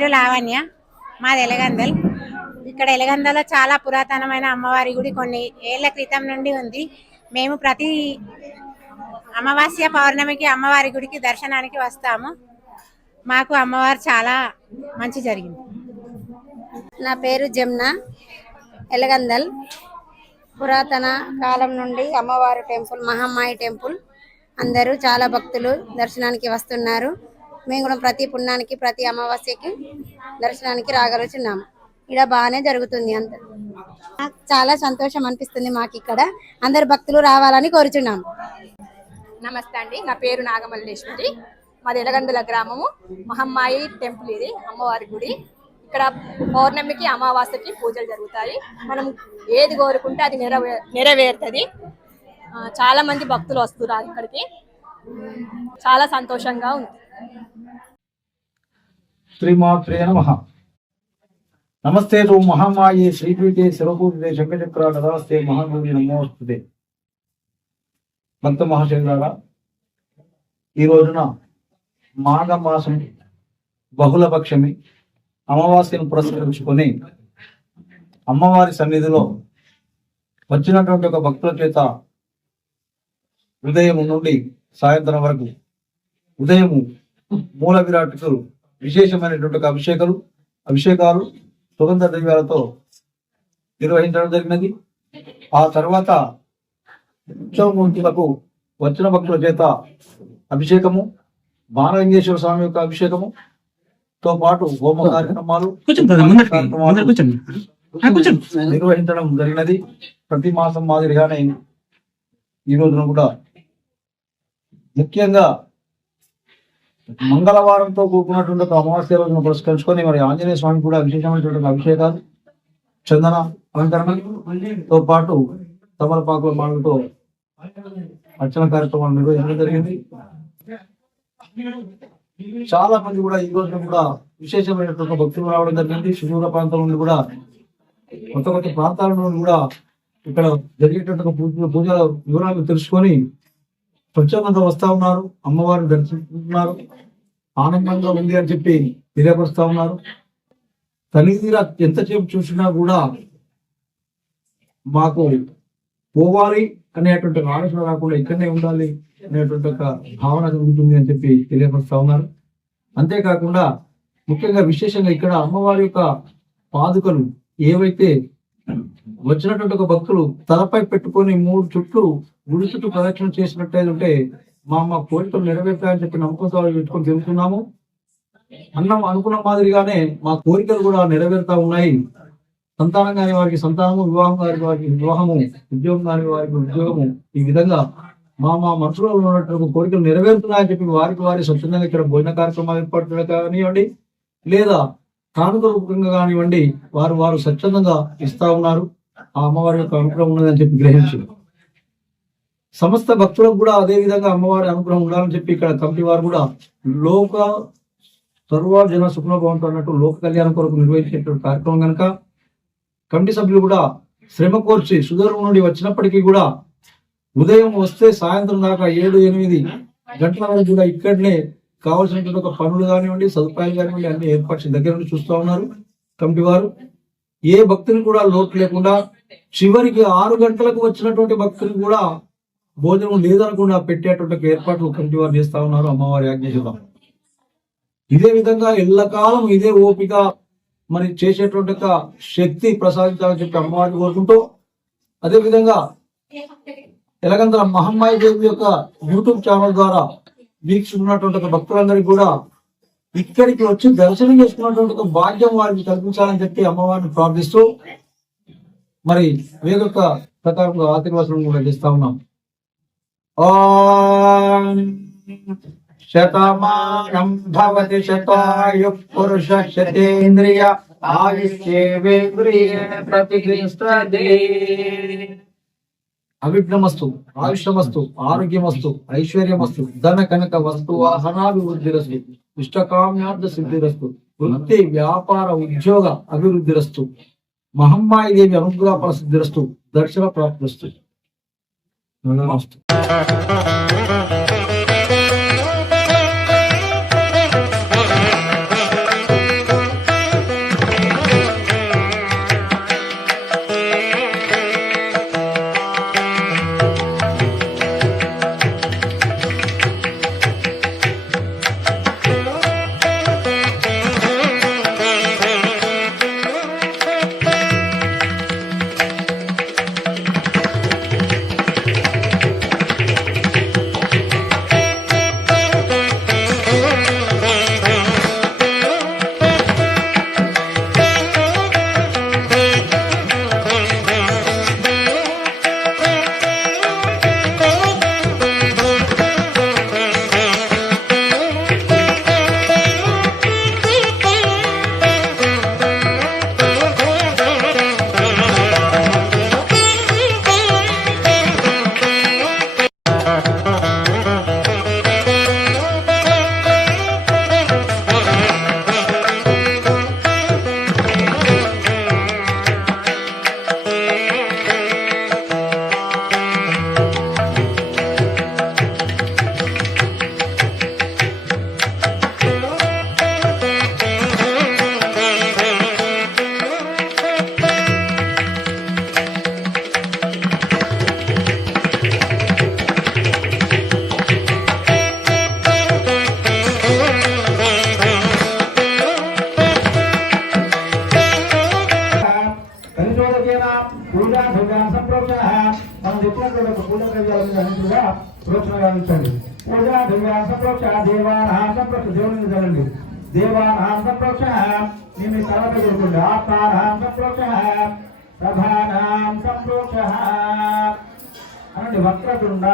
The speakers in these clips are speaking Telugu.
పేరు లావణ్య, మాది ఎలగందల్. ఇక్కడ ఎలగందలో చాలా పురాతనమైన అమ్మవారి గుడి కొన్ని ఏళ్ల క్రితం నుండి ఉంది. మేము ప్రతి అమావాస్య పౌర్ణమికి అమ్మవారి గుడికి దర్శనానికి వస్తాము. మాకు అమ్మవారు చాలా మంచి జరిగింది. నా పేరు జమున, ఎలగందల్. పురాతన కాలం నుండి అమ్మవారు టెంపుల్, మహమ్మాయి టెంపుల్. అందరూ చాలా భక్తులు దర్శనానికి వస్తున్నారు. మేము కూడా ప్రతి పుణ్యానికి ప్రతి అమావాస్యకి దర్శనానికి రాగలుగుతున్నాము. ఇక్కడ బాగానే జరుగుతుంది. అంత చాలా సంతోషం అనిపిస్తుంది మాకు. ఇక్కడ అందరు భక్తులు రావాలని కోరుచున్నాము. నమస్తే అండి, నా పేరు నాగమల్లేశ్వరి. మాది ఎలగందుల గ్రామము. మహమ్మాయి టెంపుల్ ఇది, అమ్మవారి గుడి. ఇక్కడ పౌర్ణమికి అమావాస్యకి పూజలు జరుగుతాయి. మనం ఏది కోరుకుంటే అది నెరవేరుతుంది. చాలా మంది భక్తులు వస్తున్నారు ఇక్కడికి. చాలా సంతోషంగా ఉంది. శ్రీమాత్రే నమః. నమస్తే తో మహామాయే శ్రీపీఠే శివపూజితే శంఖచక్రాల నమస్తే మహాగౌరి నమోస్తుతే. భక్త మహాశయులారా, ఈ రోజున మాఘమాసం బహుళ పక్షమి అమావాస్యను పురస్కరించుకొని అమ్మవారి సన్నిధిలో వచ్చినటువంటి ఒక భక్తుల చేత ఉదయం నుండి సాయంత్రం వరకు ఉదయము మూల విరాట్కు విశేషమైనటువంటి అభిషేకాలు సుగంధ ద్రవ్యాలతో నిర్వహించడం జరిగినది. ఆ తర్వాత ఉత్సవమూర్తులకు వచ్చిన భక్తుల చేత అభిషేకము, బాణలింగేశ్వర స్వామి యొక్క అభిషేకము తో పాటు హోమ కార్యక్రమాలు నిర్వహించడం జరిగినది. ప్రతి మాసం మాదిరిగానే ఈ రోజున కూడా ముఖ్యంగా మంగళవారంతో కూడుకున్నటువంటి అమావాస్య రోజున పురస్కరించుకొని మరి ఆంజనేయ స్వామి కూడా విశేషమైనటువంటి అభిషేకాలు, చందన అలంకరణతో పాటు తమలపాకుల మాలతో అర్చన కార్యక్రమాలు నిర్వహించడం జరిగింది. చాలా మంది కూడా ఈ రోజున కూడా విశేషమైనటువంటి భక్తులు రావడం జరిగింది. సుదూర ప్రాంతం నుండి కూడా కొత్త కొత్త ప్రాంతాల నుండి కూడా ఇక్కడ జరిగేటటువంటి పూజల వివరాలు తెలుసుకొని స్వచ్ఛందంగా వస్తా ఉన్నారు. అమ్మవారిని దర్శించుకుంటున్నారు. ఆనందంగా ఉంది అని చెప్పి తెలియపరుస్తా ఉన్నారు. తల్లిదీరా ఎంతసేపు చూసినా కూడా మాకు పోవాలి అనేటువంటి ఆలోచన రాకుండా ఇక్కడనే ఉండాలి అనేటువంటి ఒక భావన ఉంటుంది అని చెప్పి తెలియపరుస్తా ఉన్నారు. అంతేకాకుండా ముఖ్యంగా విశేషంగా ఇక్కడ అమ్మవారి యొక్క పాదుకలు ఏవైతే వచ్చినటువంటి ఒక భక్తులు తలపై పెట్టుకొని 3 చుట్లు గుడి చుట్టూ ప్రదక్షిణ చేసినట్టయితే మా కోరికలు నెరవేర్తాయని చెప్పి నమ్మకంతో పెట్టుకొని తిరుగుతున్నాము. అనుకున్న మాదిరిగానే మా కోరికలు కూడా నెరవేరుతా ఉన్నాయి. సంతానం కాని వారికి సంతానము, వివాహం కాని వారికి వివాహము, ఉద్యోగం కాని వారికి ఉద్యోగము, ఈ విధంగా మా మనసులో ఉన్నటువంటి కోరికలు నెరవేరుతున్నాయని చెప్పి వారి స్వచ్ఛందంగా ఇక్కడ భోజన కార్యక్రమాలు ఏర్పాటు కానివ్వండి, లేదా కానుక రూపంగా కానివ్వండి, వారు స్వచ్ఛందంగా ఇస్తా ఉన్నారు. ఆ అమ్మవారి యొక్క అనుగ్రహం ఉన్నదని చెప్పి గ్రహించి సమస్త భక్తులకు కూడా అదే విధంగా అమ్మవారి అనుగ్రహం ఉండాలని చెప్పి ఇక్కడ కమిటీ వారు కూడా లోక సర్వ జన సుఖనోభవంతో అన్నట్టు లోక కళ్యాణం కొరకు నిర్వహించేటువంటి కార్యక్రమం కనుక కమిటీ సభ్యులు కూడా శ్రమ కోర్చి సుదూరం నుండి వచ్చినప్పటికీ కూడా ఉదయం వస్తే సాయంత్రం దాకా 7-8 గంటల వరకు కూడా ఇక్కడనే కావాల్సినటువంటి ఒక పనులు కానివ్వండి, సదుపాయాలు కానివ్వండి అన్ని ఏర్పాటు దగ్గర నుండి చూస్తూ ఉన్నారు కమిటీ వారు. ఏ భక్తులు కూడా లోటు లేకుండా చివరికి 6 గంటలకు వచ్చినటువంటి భక్తులు కూడా భోజనం లేదనకుండా పెట్టేటువంటి ఏర్పాట్లు కమిటీ వారు చేస్తా ఉన్నారు. అమ్మవారి ఆజ్ఞ చూద్దాం. ఇదే విధంగా ఎల్లకాలం ఇదే ఓపిక మరి చేసేటువంటి శక్తి ప్రసాదించాలని చెప్పి అమ్మవారిని కోరుకుంటూ, అదే విధంగా ఎలగందల మహమ్మాయి దేవి యొక్క యూట్యూబ్ ఛానల్ ద్వారా వీక్షిస్తున్నటువంటి భక్తులందరికీ కూడా ఇక్కడికి వచ్చి దర్శనం చేసుకున్నటువంటి భాగ్యం వారికి కల్పించాలని చెప్పి అమ్మవారిని ప్రార్థిస్తూ మరి వేదొక ప్రకారంగా ఆశీర్వాదం కూడా చేస్తా ఉన్నాం. శతమానం భవతి శతాయుః పురుషః శతేంద్రియ ఆయుష్యేవేంద్రియే ప్రతిష్ఠతే. అవిఘ్నమస్తు, ఆయుష్యమస్తు, ఆరోగ్యమస్తు, ఐశ్వర్యమస్తు, ధన కనక వస్తు వాహనాభివృద్ధిరస్తు, ఇష్టకామ్యార్థ సిద్ధిరస్తు, వృత్తి వ్యాపార ఉద్యోగ అభివృద్ధిరస్తు, మహమ్మాయి దేవి అనుగ్రహ ప్రసిద్ధిరస్తు, దర్శన ప్రాప్తిరస్తు. ద్రవ్యేణ పూజా ద్రవ్యాన్ని సంప్రోక్ష మనం చెప్పినటువంటి ఒక పూజా ద్రవ్యాలన్నింటిగా ప్రోక్షణ గావించండి. పూజా ద్రవ్యాన్ని సంప్రోక్ష దేవానాం సంప్రోక్ష దేవుని చదవండి. దేవానాం సంప్రోక్ష మీ సర్వత జరుగుతుంది. ఆత్మానాం సంప్రోక్ష ప్రధానాం సంప్రోక్ష అనండి. వక్రతుండ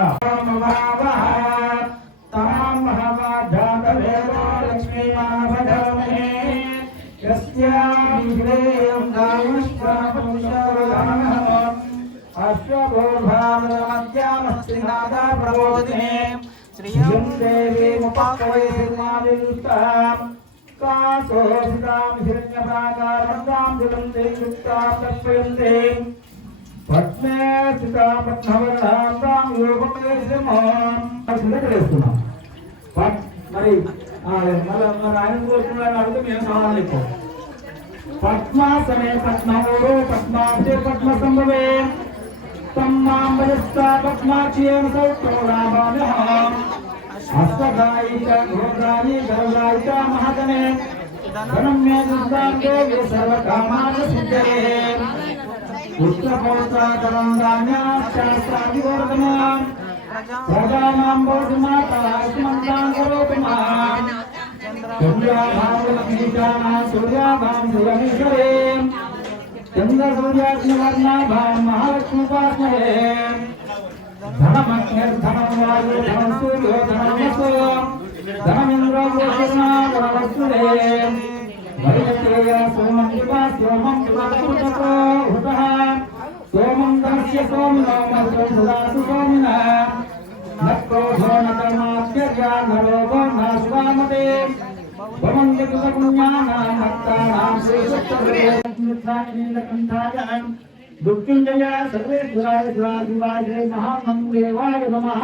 తాం మహాజాతవేదో లక్ష్మీ మానవజామే అశ్వభూర్భామధ్యామస్త్రీనాథ ప్రబోధినే శ్రీయం దేవీముపక్వైర్మావిస్తాం కాసోసితాం హిరణ్యప్రాకారమంతాం దివందేయుక్తాం తత్వయంతే పద్మే స్థితాం పద్మవర్ణాం తాం యోగమేశమాం వేస్తున్నాం. మరి ఆయన కోరుకున్నారని అడిగితే మేము సమాధానం చెప్పాం. పద్మాసనే పద్మూరు పద్మాక్షే పద్మ సంభవే తమ్మాంబయస్తా పద్మాక్షేమ సౌత్రోలాభామ్యహం హస్తదాయిక ఘోరాయి గరుడాయిక మహాగణే ధనం మే దుర్గాం దేవి సర్వకామాన సిద్ధయే ఉత్తరపౌత్రాకరం దాన్యాశాస్త్రాదివర్ధనాం ప్రజానాం బోధిమాతా సుమంతాం కరోతుమాం చంద్రాభావలక్ష్మీజానాం సూర్యాభాం సురమీశ్వరే చంద్రసూర్యాగ్నివర్ణాభాం మహాలక్ష్మీపార్ణవే ధనమగ్నిర్ధనం వాయు ధనం సూర్యో ధనమసు ధనమింద్రో ధనవస్తురే వైరతేయ సోమం దివా సోమం దివాకృతకో హృతః సోమం ధనస్య సోమినో మధురో దదాతు సోమినః నక్రోధో నకర్మాత్యర్యా నరోగో నాశువామతే భవంతి పుణ్యానాం భక్తానాం శ్రీసత్తరేకంఠాయ దుఃఖింజయ సర్వేశ్వరాయ శివాయ మహామందేవాయ నమః.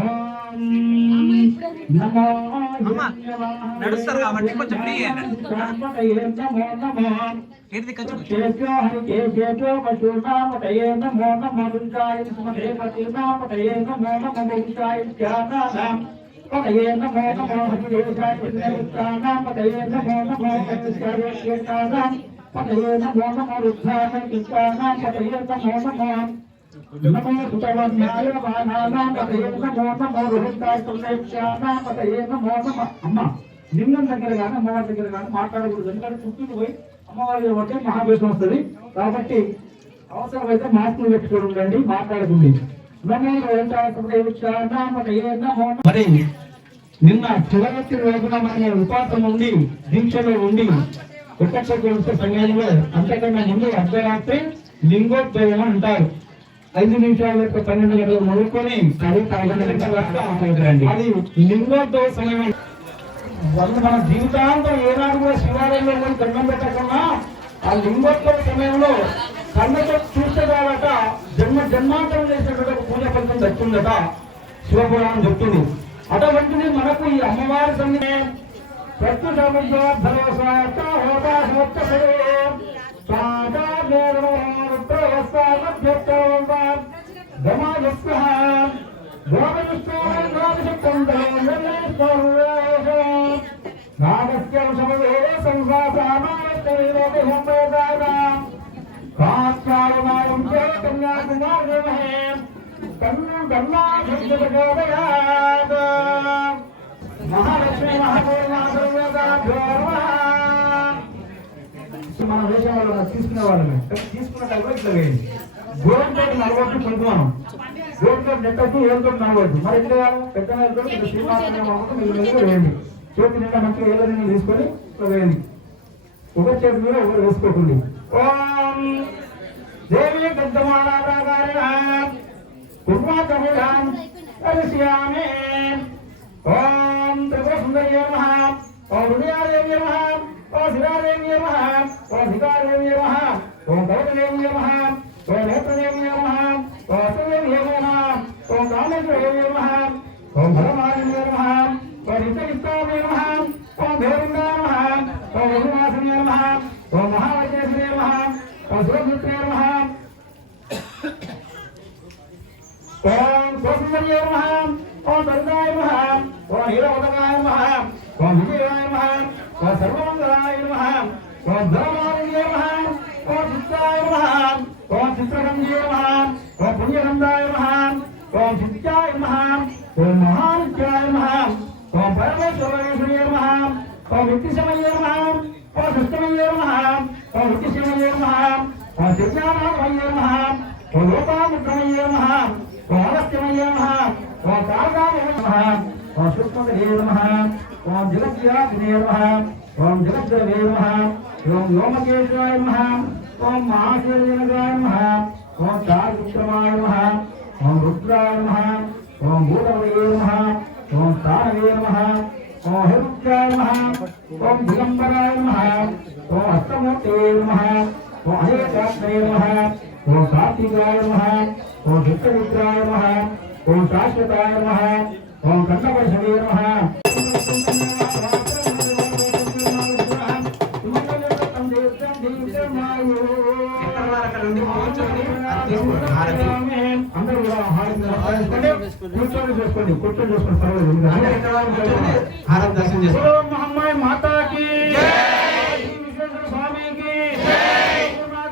ఓం నమో నడుస్తారు కాబట్టి కొంచెం ఫ్రీ నమో నమో ఏంటి కొంచెం కేశో హరి కేశో పశూనామతయే నమో నమో దుర్గాయ స్మరే పతినామతయే నమో నమో దుర్గాయ ధ్యానానాం పతయే నమో నమో హరిదేశాయ పుణ్యపుత్రానామతయే నమో నమో హరిదేశాయ పతయే నమో నమో రుద్రాయ కింకానాం పతయే నమో నమో నమో సుతవన్యాయ వానానాం పతయే నమో నమో రుహితాయ పుణ్యపుత్రానాం పతయే నమో నమో. అమ్మ లింగం దగ్గర కానీ అమ్మవారి దగ్గర కానీ మాట్లాడకూడదు. ఎందుకంటే చుట్టూ పోయి అమ్మవారి అంటే మహాభేషం వస్తుంది. కాబట్టి అవసరమైతే మాస్కులు పెట్టుకోవడం ఉండండి, మాట్లాడుతుంది. మరి నిన్న చివరి రోజున మన ఉపాసం ఉండి దీక్షలో ఉండి పుట్టక్ష సమయంలో అంతకన్నా ముందు అర్ధరాత్రి లింగోద్భవం అంటారు. 5 నిమిషాల యొక్క 12 గంటలు మొదలుకొని 11 గంటల వరకు అది లింగోద్భవ సమయం. మన జీవితాంతం ఏనాడు కూడా శివాలయంలో దండం పెట్టకుండా ఆ లింగోద్భవ సమయంలో కళ్ళతో చూస్తే కావట జన్మాంతరం చేసినటువంటి ఒక పూజ ఫలితం దక్కుందట శివపురాణం చెప్తుంది. అటువంటిది మనకు ఈ అమ్మవారి సన్నిధి ప్రస్తుత మహాలక్ష్మి మన దేశంలో తీసుకునే వాళ్ళమే తీసుకున్న టైంలో ఇట్లా వేయండి. గోడంతో నలవద్దు కొనుక్కున్నాను. గోడంతో నెట్టద్దు, ఏళ్ళతో నలవద్దు. మరి ఇట్లా పెద్ద శ్రీనివాస వేయండి. చేతి నిండా మంచిగా ఏళ్ళ నిండా తీసుకొని ఇట్లా వేయండి. ఒక చేతి మీద ఒకరు వేసుకోకండి. ఓం దేవి గద్దమారాగారి ఓం త్రిపుర సుందర్యే నమః. ఓం హృదయాదేవి నమః. ఓం శిరాదేవి నమః. ఓం శిఖాదేవి నమః. ఓం గౌరదేవి నమః. ఓం నేత్రదేవి నమః. ఓం అసదేవి నమః. ఓం కామేశ్వరేవి నమః. ఓం భరమాదేవి నమః. ఓం నిత్యనిత్యాదేవి నమః. ఓం దేవృందా నమః. ఓం వధువాసిని నమః. ఓం మహావైద్యేశ్వరి నమః. ఓం సురభృత్రే నమః. ఓం కోసుందర్యే నమః. ఓం దరిద్రాయ నమః. ఓం హీరవదనాయ నమః. ఓం విజయాయ నమః. ఓం సర్వమంగళాయ నమః. ఓం ధర్మాయ నమః. ఓం చిత్తాయ శివాయ నమః ఓం చిత్రగంధాయ నమః ఓం పుణ్యగంధాయ నమః ఓం సిద్ధాయ నమః ఓం మహానిత్యాయ నమః ఓం పరమేశ్వరాయ నమః ఓం విత్తిశమయ నమః ఓం సృష్టమయ నమః ఓం విత్తిశమయ నమః ఓం సిద్ధానామయ నమః ఓం లోపాముద్రమయ నమః ఓం అగస్త్యమయ నమః ఓం తారకామయ నమః ఓం సూక్ష్మదే నమః ఓం జగద్వ్యాపినే నమః ఓం జగద్గురవే నమః ఓం వ్యోమకేశాయ నమః ఓం మహాశైలజనకాయ నమః ఓం చారువిక్రమాయ నమః ఓం రుద్రాయ నమః ఓం భూతవే నమః ఓం తారవే నమః ఓం హరిద్రాయ నమః ఓం దిగంబరాయ నమః ఓం హస్తమూర్తే నమః ఓం అనేకాత్మనే నమః ఓం సాత్వికాయ నమః ఓం చిత్తమిత్రాయ నమః ఓం శాశ్వతాయ నమః ఓం కంఠపరిషదే నమః అందరూ కూర్చొని చేసుకోండి పర్వాలేదు. హారం దర్శనం చేసుకోండి. ఓం మహమ్మాయి మాతాకి విశ్వేశ్వర స్వామికి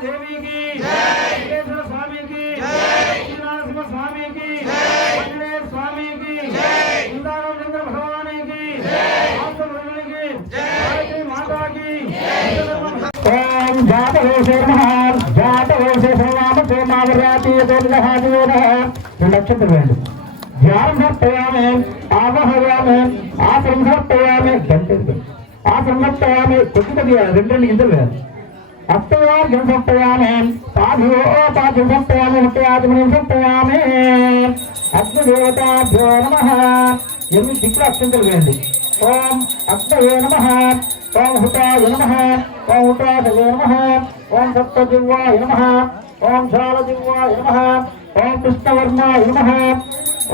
దేవికి విశ్వేశ్వర స్వామికి శ్రీనరసింహ స్వామికి ఆంజనేయ స్వామికి ఇందారామచంద్ర భగవానికి గాయత్రి మాతాకి ఓం జాతవేశే నమః జాతవేశే సర్వామ సోమావరాతి నక్షత్రం వేయండి. ధ్యానం సమర్పయామి ఆవహయామి ఆసనం సమర్పయామి ఆసనం సమర్పయామి కొద్దిగా రెండు ఇందులు వేయాలి. అస్తవార్ఘ్యం సమర్పయామి పాఠ్యం సమర్పయామి ముఖ్యాత్మని సమర్పయామి అగ్నిదేవతాభ్యో నమః 8 దిక్కులు అక్షంతలు వేయండి. ఓం అగ్నయే నమః ఓం హుతాయ నమః ఓం హుతాశయే నమః ఓం సప్తజిహ్వాయ నమః ఓం శాలజిహ్వాయ నమః ఓం కృష్ణవర్ణాయ నమః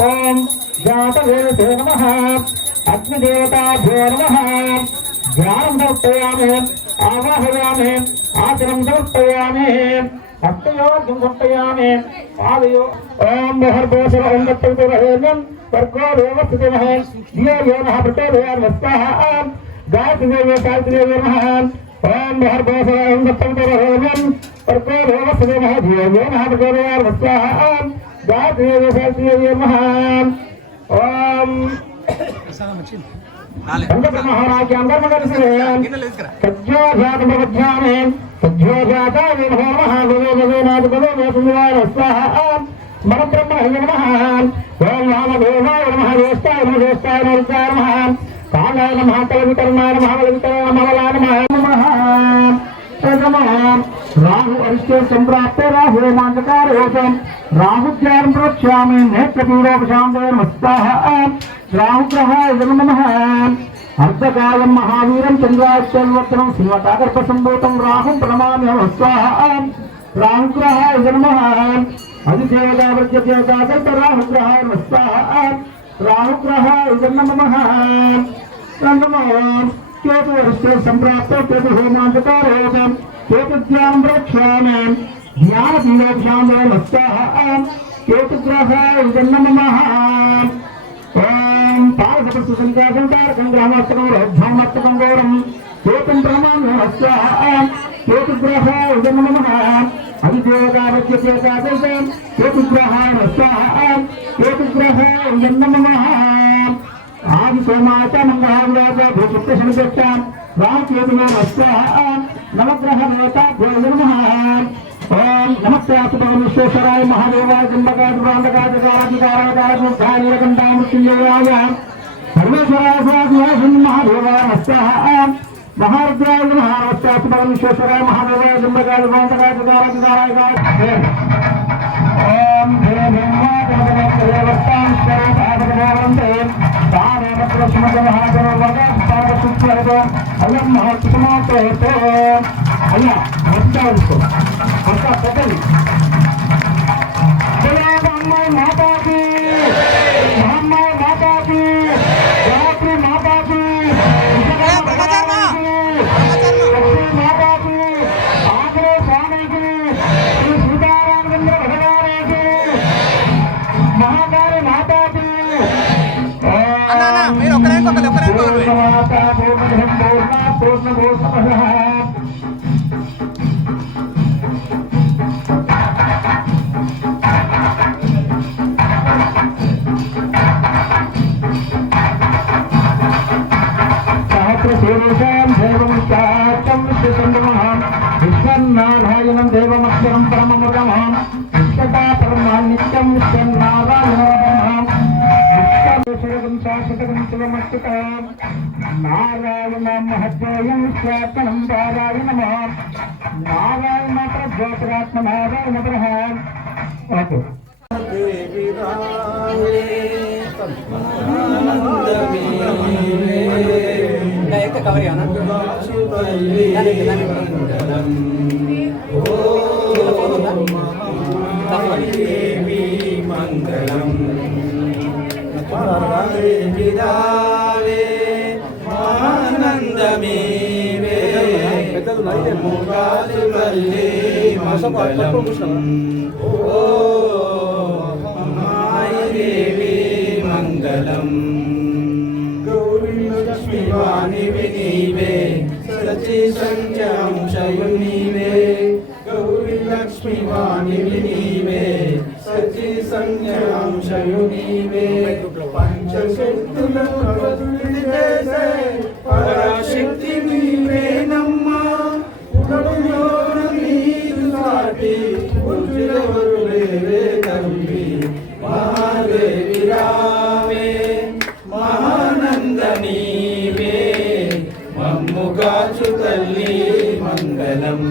ఓం జాతవేశే నమః అగ్నిదేవతాభ్యో నమః ధ్యానం సమర్పయామి ఆవాహయామి ఆచరం సమర్పయామి హస్తయోగం సమర్పయామి పాదయో ఓం బహర్భోషర ఓం దత్తవితురహేర్యం వర్గో దేవస్థితిమః ధియో యో నః ప్రచోదయాద్వస్తాః గాయత్రి దేవే గాయత్రి దేవే నమః ఓం బహర్భోషర ఓం దత్తవితురహేర్యం వర్గో దేవస్థితిమః ధియో యో నః ప్రచోదయాద్వస్తాః గాయత్రి దేవే గాయత్రి దేవే నమః ఓం మహారాజు అందరూ కలిసి సజ్జోజాతమధ్యామే సజ్జోజాతాయ నమః భగవదేనాథ భగవదేవాయ స్వాహ స్మరబ్రహ్మణే నమః ఓం వామదేవాయ నమః జ్యేష్ఠాయ నమః జ్యేష్ఠాయ నమః నమః కాలాయ నమః కలవికరణాయ నమః కలవికరణాయ నమః రాహు అరిష్టే సంప్రాప్తే రాహు మాంజకారోసం రాహుధ్యానం ప్రోక్ష్యామి నేత్రపీడోపశాంతే మస్తాః రాహుగ్రహాయ నమః అర్ధకాయం మహావీరం చంద్రాశ్చర్వర్తనం శ్రీమతాగర్భ సంభూతం రాహుం ప్రణమామి స్వాహ రాహుగ్రహాయ నమః అధిదేవతా వృత్యదేవతాగర్భ రాహుగ్రహాయ స్వాహ రాహుగ్రహాయ నమః కేతు వరిష్టే సంప్రాప్తే కేతు హోమాంతకారోసం కేతుధ్యానం ప్రోక్ష్యామి జ్ఞానపీడోపశాంతే మస్తాః కేతుగ్రహాయ నమః ఓం పాలసపస్సుసంకాశంకారకం గ్రామస్థకం రోద్ధామస్తకం గౌరం కేతుం ప్రణమామ్య స్వాహ కేతుగ్రహాయ నమః అధిదేవతావృత్యదేవతాగర్భం కేతుగ్రహాయ స్వాహ కేతుగ్రహాయ నమః ఆది సోమాచ మంగళావిరాజ భూషిప్త శనిశ్చ రామకేతువే స్వాహ నవగ్రహవేతాభ్యో నమః ఓం నమస్తే విశ్వేశ్వరాయ మహాదేవాయ కుంభకారాధికారాధికారాధికారాయ సర్వేశ్వరాయ స్వామి మహాదేవాయ స్వాహ మహారుద్రాయ మహారాష్ట్రాయ విశ్వేశ్వరాయ మహాదేవాయ కుంభకారాధికారాధికారాయ ఓం అయ్యా మహోత్సమాతో అయ్యా అమ్మాయి మాతాకి అమ్మాయి మాతాకి గాయత్రి మాతాకి మాతాకి ఆంజనేయ స్వామికి శ్రీ సీతారామచంద్ర భగవానికి మహాకాళి మాతాకి మీరు ఒకరే పూర్ణ నారాయణం దేవమక్షరం పరమమురమం విశ్వతా పరమా నిత్యం నారాయణం శాశ్వతం శివమస్తుతం నారాయణ మహద్వయం స్వాత్మనం నారాయణ నారాయణ ప్రజ్యోతిరాత్మ నారాయణ బ్రహ్మ. ఓకే. మంగళం గౌరీ లక్ష్మీ వాణి వినీవే సచి సంఖ్యాంశయు నీవే గౌరీ లక్ష్మీ వాణి వినీవే సచి సంఖ్యాంశయు నీవే పంచశక్తులను ప్రవృత్తి చేసే పరాశక్తి నీవే నమ్మా పుడలోన నీరు సాటి పురుషులెవరు లేరే తల్లి మహాదేవి రావే మహానంద నీవే మమ్ముగాచు తల్లి మంగళం.